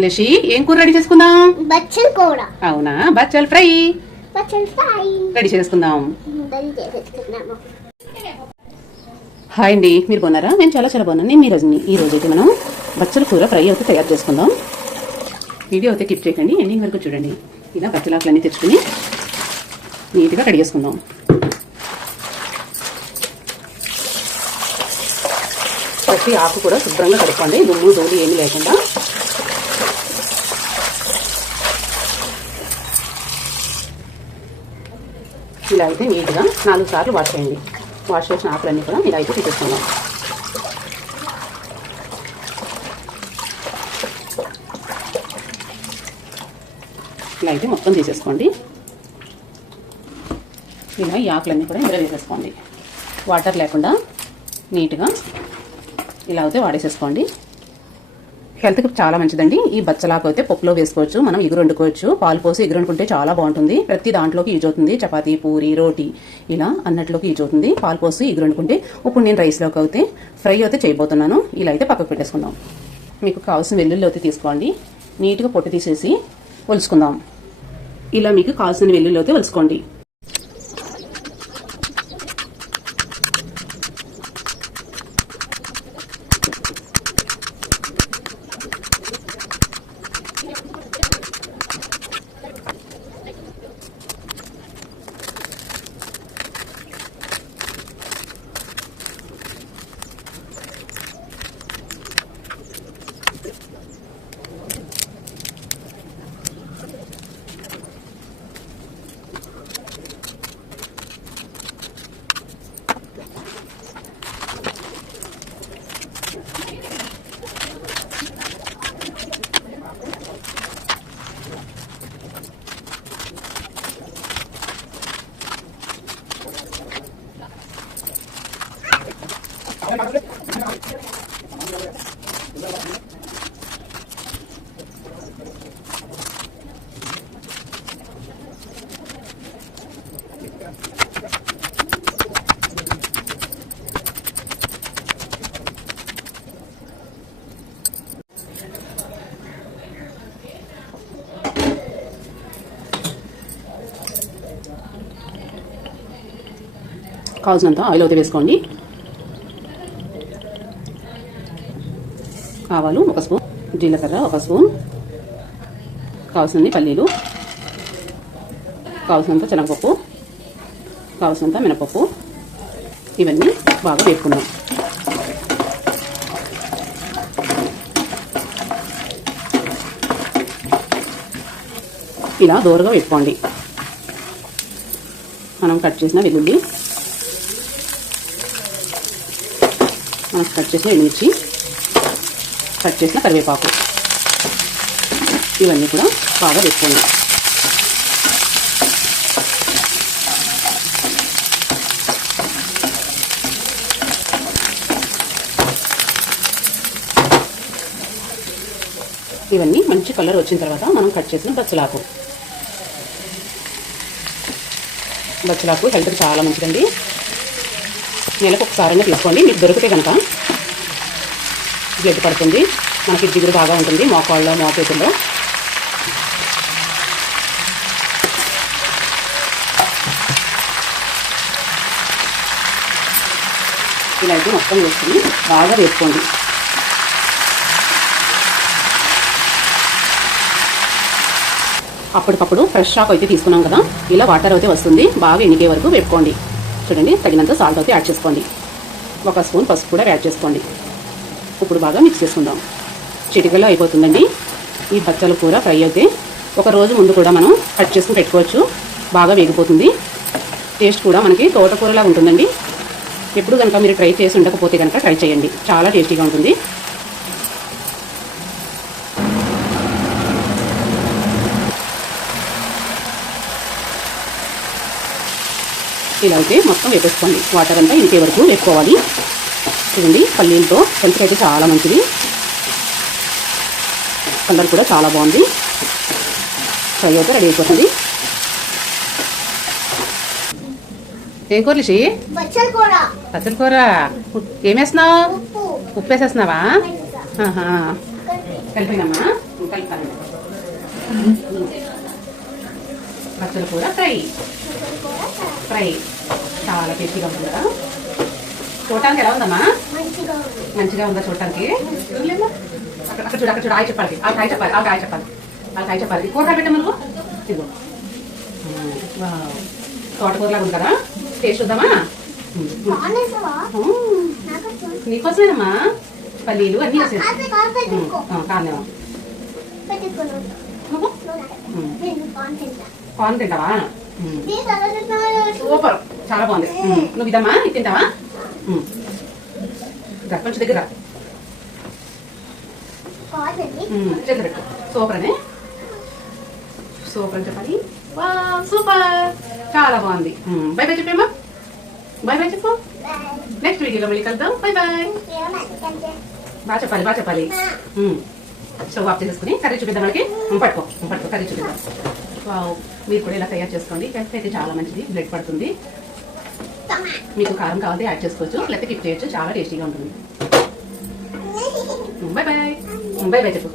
లషి ఏం కూర రెడీ చేసుకుందాం? బచ్చల కూర. అవునా, బచ్చల ఫ్రై రెడీ చేసుకుందాం. హాయ్ అండి, మీరు బాగున్నారా? నేను చాలా బాగున్నాను. నేను మీ రజని. ఈ రోజు అయితే మనం బచ్చల కూర ఫ్రై అయితే తయారు చేసుకుందాం. వీడియో అయితే క్లిక్ చేయకండి, ఎండింగ్ వరకు చూడండి. ఇలా బచ్చలాకులన్నీ తెచ్చుకుని నీట్గా కడిగి చేసుకుందాం. ప్రతి ఆకు కూడా శుభ్రంగా కడుక్కోండి, దుమ్ము ధూళి ఏమీ లేకుండా. ఇలా అయితే నీట్గా 4 సార్లు వాష్ చేయండి. వాష్ చేసిన ఆకులన్నీ కూడా ఇలా అయితే తీసేసుకుందాం. ఇలా అయితే మొత్తం తీసేసుకోండి. ఇలా ఈ ఆకులన్నీ కూడా ఇందులో వేసేసుకోండి. వాటర్ లేకుండా నీట్గా ఇలా అయితే వాడేసేసుకోండి. హెల్త్కి చాలా మంచిదండి. ఈ బచ్చలాకు అయితే పప్పులో వేసుకోవచ్చు, మనం ఎగురు వండుకోవచ్చు. పాలు పోసి ఎగురు వండుకుంటే చాలా బాగుంటుంది. ప్రతి దాంట్లోకి యూజ్ అవుతుంది. చపాతీ, పూరి, రోటీ ఇలా అన్నట్లోకి యూజ్ అవుతుంది. పాలు పోసి ఎగురు వండుకుంటే. ఇప్పుడు నేను రైస్లోకి అయితే ఫ్రై అయితే చేయబోతున్నాను. ఇలా అయితే పక్కకు పెట్టేసుకుందాం. మీకు కావాల్సిన వెల్లుల్లి అయితే తీసుకోండి. నీట్గా పొట్టు తీసేసి ఒలుచుకుందాం. ఇలా మీకు కావాల్సిన వెల్లుల్లి అయితే ఒలుచుకోండి. కావాల్సినంత ఆయిల్ అయితే వేసుకోండి. ఆవాలు 1 స్పూన్, జీలకర్ర 1 స్పూన్, కావాల్సినన్ని పల్లీలు, కావాల్సినంత శనగపప్పు, కావాల్సినంత మినపప్పు, ఇవన్నీ బాగా వేసుకుందాం. ఇలా దూరగా వేసుకోండి. మనం కట్ చేసిన వెల్లుల్లి, మనం కట్ చేసిన ఎండుమిర్చి, కట్ చేసిన కరివేపాకు, ఇవన్నీ కూడా బాగా వేసుకోండి. ఇవన్నీ మంచి కలర్ వచ్చిన తర్వాత మనం కట్ చేసిన బచ్చలాకు హెల్త్కి చాలా మంచిదండి. నెలకు ఒకసారైనా తీసుకోండి. మీకు దొరికితే కనుక బ్లడ్ పడుతుంది, మనకి జిగురు బాగా ఉంటుంది మోకాళ్ళలో, మోచేతుల్లో. ఇలా అయితే మొత్తం వేసుకుని బాగా వేసుకోండి. అప్పటికప్పుడు ఫ్రెష్ ఆకు అయితే తీసుకున్నాం కదా, ఇలా వాటర్ అయితే వస్తుంది. బాగా ఎనికే వరకు వేపుకోండి. చూడండి, తగినంత సాల్ట్ అయితే యాడ్ చేసుకోండి. 1 స్పూన్ పసుపు కూడా యాడ్ చేసుకోండి. ఇప్పుడు బాగా మిక్స్ చేసుకుందాం. చిటికలో అయిపోతుందండి ఈ బచ్చల కూర ఫ్రై అయితే. 1 రోజు ముందు కూడా మనం కట్ చేసుకుని పెట్టుకోవచ్చు. బాగా వేగిపోతుంది. టేస్ట్ కూడా మనకి తోటకూరలా ఉంటుందండి. ఎప్పుడు కనుక మీరు ట్రై చేసి ఉండకపోతే కనుక ట్రై చేయండి, చాలా టేస్టీగా ఉంటుంది. ఇలా అయితే మొత్తం వేపేసుకోండి. వాటర్ అంతా ఇంకే వరకు వేసుకోవాలి. చూడండి, పల్లీలతో హెల్త్కి అయితే చాలా మంచిది. కలర్ కూడా చాలా బాగుంది. ఫ్రై అయితే రెడీ అయిపోతుంది. ఏం కూర లిషి? బచ్చల కూర. బచ్చల కూర ఏమేస్తున్నావు? ఉప్పు వేసేస్తున్నావా? కలిపినమ్మా. కలుపుతాను. బచ్చల కూర ఫ్రై చాలా టేస్టీగా ఉంటుంది కదా. చూడటానికి ఎలా ఉందమ్మా? మంచిగా ఉందా చూడటానికి? అక్కడ చూడు, అక్కడ చూడు. ఆయ చెప్పాలి, ఆయ చెప్పాలి, ఆయ చెప్పాలి, ఆయ చెప్పాలి. కూరగా పెట్టా మనకు ఇదిగో. తోటకూరలాగా ఉంది కదా. టేస్ట్ చూద్దామా? నీకోసమేనమ్మా పల్లీలు అన్నీ వేసేది. కారణం కార్న్ తింటావా? సూపర్, చాలా బాగుంది. నువ్వు ఇదమ్మా, ఇది తింటావా? కొంచెం దగ్గర చేతులు పెట్టు. సూపర్ అని చెప్పాలి. సూపర్, చాలా బాగుంది. బై బై చెప్పేమ్మా. బై బై చెప్పు. నెక్స్ట్ వీడియోలో మళ్ళీ కలుద్దాం. Bye bye. బాగా చెప్పాలి. స్టవ్ ఆఫ్ చేసుకుని కర్రీ చూపిద్దాం. మనకి పట్టుకో కర్రీ చూపిద్దాం. మీరు కూడా ఇలా తయారు చేసుకోండి. హెల్త్ అయితే చాలా మంచిది, బ్లడ్ పడుతుంది. మీకు కారం కావాలంటే యాడ్ చేసుకోవచ్చు, లేకపోతే కిప్ చేయొచ్చు. చాలా టేస్టీగా ఉంటుంది. బై బాయ్ చెప్పు.